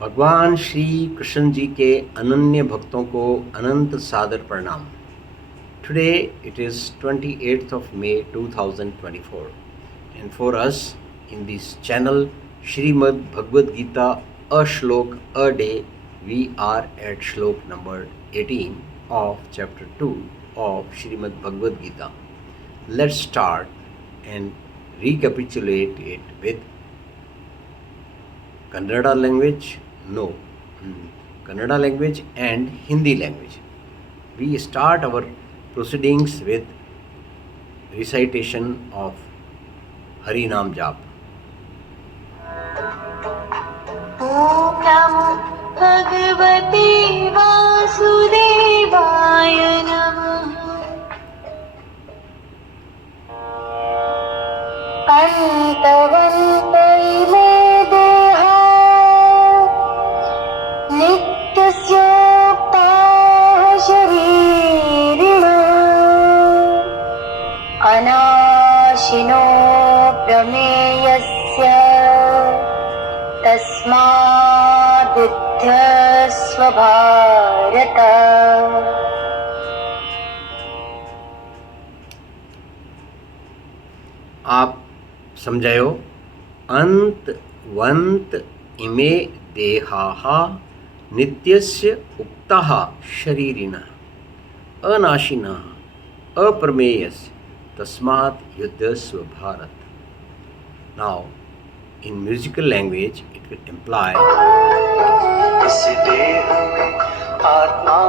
भगवान श्री कृष्ण जी के अनन्य भक्तों को अनंत सादर प्रणाम। Today it is 28th of May 2024 and for us in this channel Shrimad Bhagavad Gita a Shlok a Day we are at Shlok number 18 of chapter 2 of Shrimad Bhagavad Gita. Let's start and recapitulate it with Kannada language, Kannada language and Hindi language. We start our proceedings with recitation of Hari Naam Jap. ॐ नमो भगवते वासुदेवाय नमः। अन्तवन्त इमे देहा नित्यस्योक्ताः शरीरिणः अनाशिनो प्रमेयस्य तस्माद्युध्यस्व भारत। आप समझायो। अंत वंत इमे देहाः नित्यस्य उक्ताः शरीरिणः अनाशिनः अप्रमेयस्य तस्मात् युद्धस्व Bharat. Now in musical language it will imply इस देह में आत्मा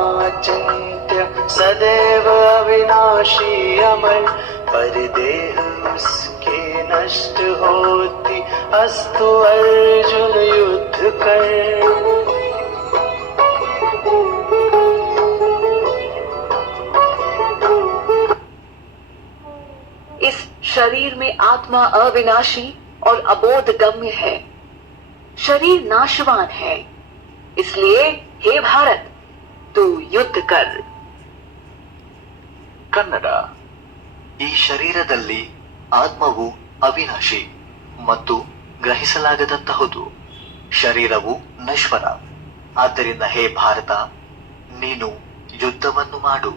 चिंत्य सदैव अविनाशी अमर, पर देह उसके नष्ट होती अस्तु अर्जुन युद्ध कर। इस शरीर में आत्मा अविनाशी और अबोध गम्य है। शरीर नाशवान है, इसलिए हे भारत तू युद्ध कर। ಕನ್ನಡ. ಈ ಶರೀರದಲ್ಲಿ ಆತ್ಮವು ಅವಿನಾಶಿ ಮತ್ತು ಗ್ರಹಿಸಲಾಗದಂತಹುದು. ಶರೀರವು ನಶ್ವರ. ಆದ್ದರಿಂದ ಹೇ ಭಾರತ, ನೀನು ಯುದ್ಧವನ್ನು ಮಾಡು.